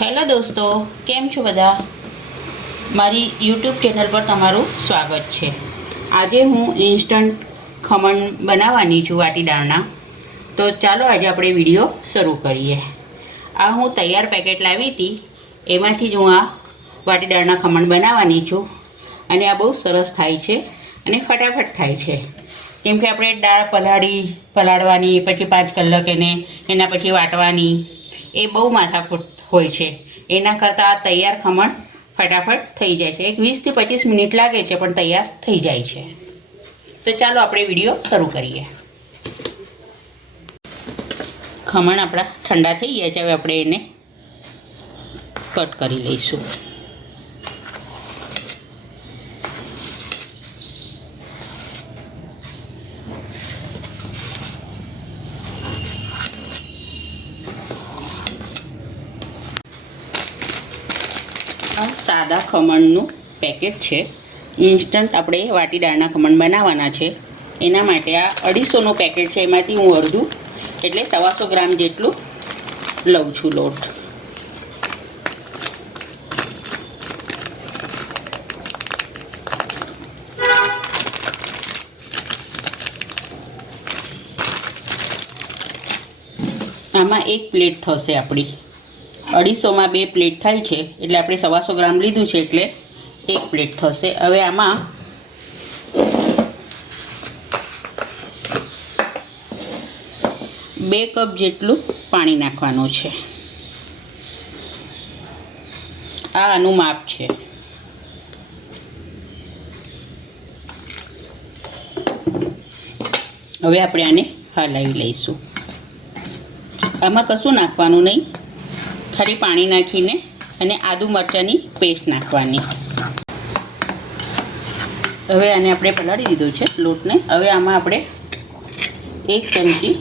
Hello દોસ્તો, કેમ છો બધા? મારી યુટ્યુબ ચેનલ પર તમારું સ્વાગત છે. આજે હું ઇન્સ્ટન્ટ ખમણ બનાવવાની છું વાટી દાળના. તો ચાલો આજે આપણે વિડીયો શરૂ કરીએ. આ હું તૈયાર પેકેટ લાવી હતી, એમાંથી જ હું આ વાટી દાળના ખમણ બનાવવાની છું. અને આ બહુ સરસ થાય છે અને ફટાફટ થાય છે. કેમ કે આપણે દાળ પલાળવાની, પછી 5 કલાક એના પછી વાટવાની, એ બહુ માથાકૂટ હોય છે. એના કરતાં આ તૈયાર ખમણ ફટાફટ થઈ જાય છે. એક 20 થી 25 મિનિટ લાગે છે, પણ તૈયાર થઈ જાય છે. તો ચાલો આપણે વિડીયો શરૂ કરીએ. ખમણ આપણા ઠંડા થઈ ગયા છે. હવે આપણે એને કટ કરી લઈશું. આ સાદા ખમણનું પેકેટ છે. ઇન્સ્ટન્ટ આપણે વાટી દાળના ખમણ બનાવવાના છે. એના માટે આ 250નું પેકેટ છે. એમાંથી હું અડધું એટલે 125 ગ્રામ જેટલું લઉં છું લોટ. આમાં 1 પ્લેટ થશે આપણી. 250માં 2 પ્લેટ થાય છે, એટલે આપણે 125 ગ્રામ લીધું છે, એટલે 1 પ્લેટ થશે. હવે આમાં 2 કપ જેટલું પાણી નાખવાનું છે. આ આનું માપ છે. હવે આપણે આને હલાવી લઈશું. આમાં કશું નાખવાનું નહીં, ખાલી પાણી નાખીને અને આદુ મરચાંની પેસ્ટ નાખવાની. હવે આને આપણે પલાળી દીધું છે લોટને. હવે આમાં આપણે 1 ચમચી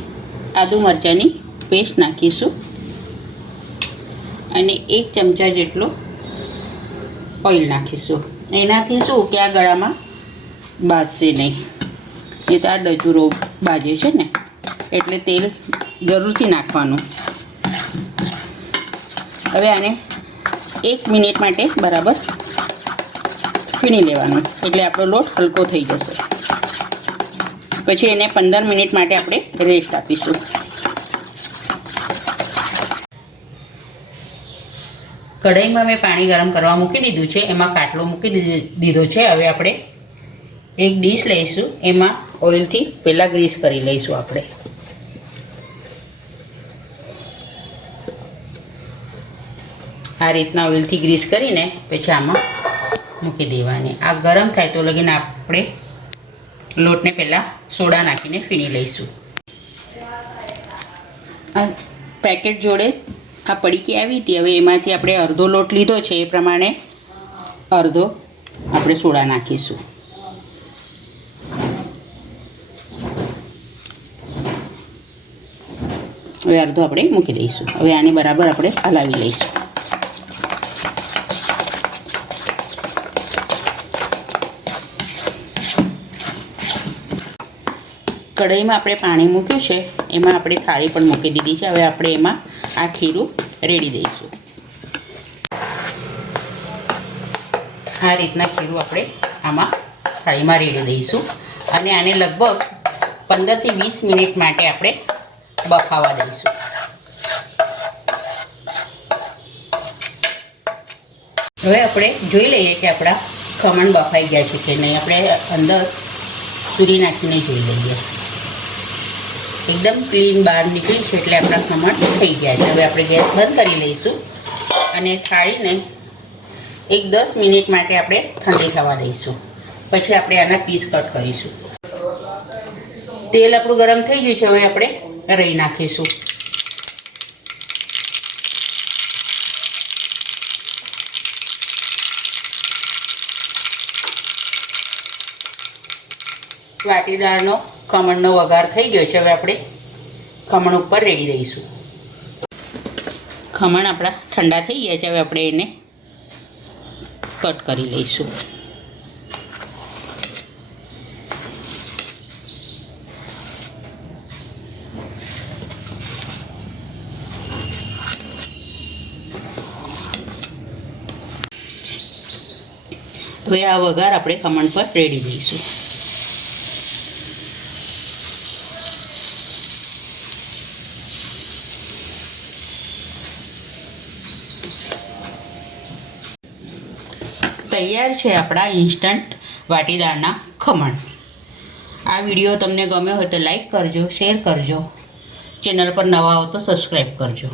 આદુ મરચાંની પેસ્ટ નાખીશું અને 1 ચમચા જેટલો ઓઇલ નાખીશું. એનાથી શું કે આ ગળામાં બાજશે નહીં. એ તો આ ડજુરો બાજે છે ને, એટલે તેલ જરૂરથી નાખવાનું. હવે આને 1 મિનિટ માટે બરાબર ફીણી લેવાનું, એટલે આપણો લોટ હલકો થઈ જશે. પછી એને 15 મિનિટ માટે આપણે રેસ્ટ આપીશું. કઢાઈમાં મેં પાણી ગરમ કરવા મૂકી દીધું છે. એમાં કાટલો મૂકી દીધો છે. હવે આપણે એક ડીશ લઈશું. એમાં ઓઇલથી પહેલાં ગ્રીસ કરી લઈશું આપણે. આ રીતના ઓઇલથી ગ્રીસ કરીને પછી આમાં મૂકી દેવાની. આ ગરમ થાય તો લગીને આપણે લોટને પહેલાં સોડા નાખીને ફીણી લઈશું. આ પેકેટ જોડે આ પડીકી આવી હતી. હવે એમાંથી આપણે અડધો લોટ લીધો છે, એ પ્રમાણે અડધો આપણે સોડા નાખીશું. હવે અડધો આપણે મૂકી દઈશું. હવે આને બરાબર આપણે હલાવી લઈશું. કઢાઈમાં આપણે પાણી મૂક્યું છે, એમાં આપણે થાળી પણ મૂકી દીધી છે. હવે આપણે એમાં આ ખીરું રેડી દઈશું. આ રીતના ખીરું આપણે આમાં થાળીમાં રેડી દઈશું અને આને લગભગ 15 થી 20 મિનિટ માટે આપણે બફાવા દઈશું. હવે આપણે જોઈ લઈએ કે આપણા ખમણ બફાઈ ગયા છે કે નહીં. આપણે અંદર સુરી નાખીને જોઈ લઈએ. એકદમ ક્લીન બહાર નીકળી છે, એટલે આપણા ખમણ થઈ ગયા છે. હવે આપણે ગેસ બંધ કરી લઈશું અને થાળીને એક 10 મિનિટ માટે આપણે ઠંડી થવા દઈશું. પછી આપણે આના પીસ કટ કરીશું. તેલ આપણું ગરમ થઈ ગયું છે. હવે આપણે રાઈ નાખીશું. વાટી દાળનો ખમણનો વઘાર થઈ ગયો છે. હવે આપણે ખમણ ઉપર રેડી દઈશું. ખમણ આપણા ઠંડા થઈ ગયા છે. હવે આપણે એને કટ કરી લઈશું. હવે આ વઘાર આપણે ખમણ પર રેડી દઈશું. તૈયાર છે આપણા ઇન્સ્ટન્ટ વાટીદાળના ખમણ. આ વિડીયો તમને ગમ્યો હોય તો લાઈક કરજો, શેર કરજો. ચેનલ પર નવા હો તો સબસ્ક્રાઈબ કરજો.